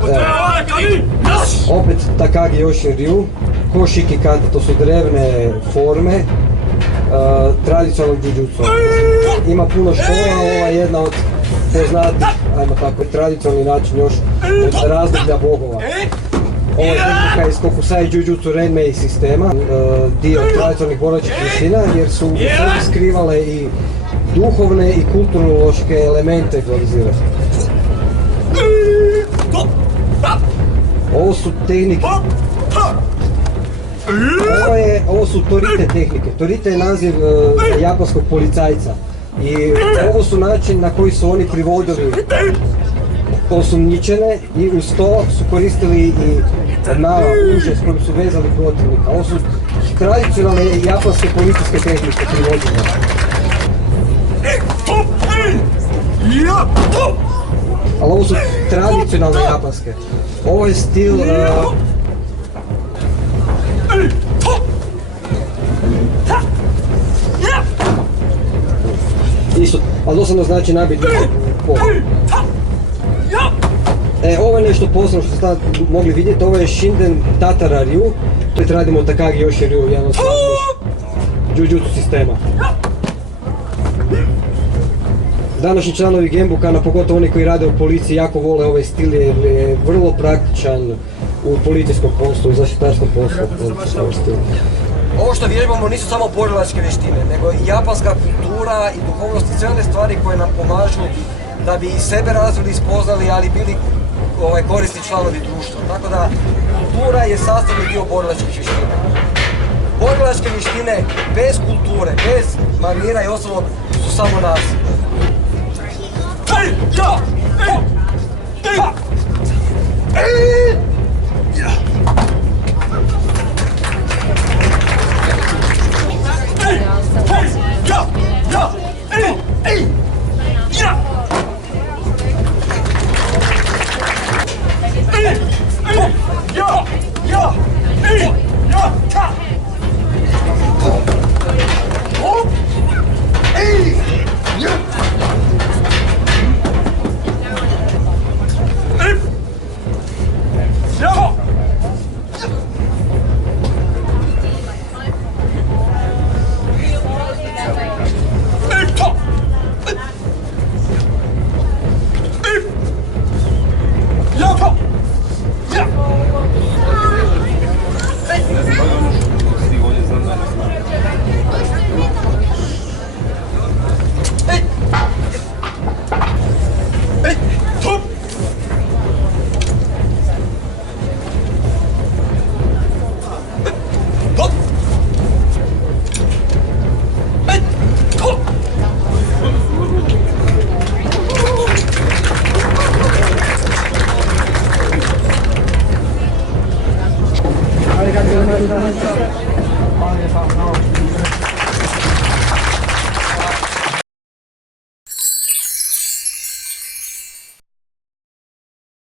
početi. Opet Takagi Yoshin Ryu, ko Shikikan, to su drevne forme tradicionalnog jujutsu. Ima puno škola, ova je jedna od poznatih, ajmo tako, tradicionalni način još od razdoblja bogova. Ovo je tehnika iz Kokusai Jujutsu Renmei sistema, dio tradicionalnih borilačkih vještina, jer su u sebi skrivale i duhovne i kulturološke elemente vizualizirane. Ovo su tehnike. Ovo su torite tehnike. Torite je naziv japanskog policajca. I ovo su način na koji su oni privodili osumnjičene i uz to su koristili i uže s kojim su vezali protivnika. Ovo su tradicionalne japanske policijske tehnike privođenja. Ali ovo su tradicionalne japanske. Ovo je stil isto, ali doslovno znači nabiti pogled. Ovo je nešto posebno što ste mogli vidjeti, ovo je Shinden Tatara Ryu. Tu radimo Takagi Yoshin Ryu, jedan od slavnih jujutsu sistema. Današnji članovi Genbukana, pogotovo oni koji rade u policiji, jako vole ovaj stil jer je vrlo praktičan u policijskom poslu i zaštitarskom poslu. Ovo što vježbamo nisu samo borilačke vještine, nego i japanska kultura i duhovnost i sve one stvari koje nam pomažu da bi sebe razvili i spoznali, ali bili korisni članovi društva. Tako da kultura je sastavni dio borilačkih vještina. Borilačke vještine bez kulture, bez manira i ostalog su samo nasilje. Yeah.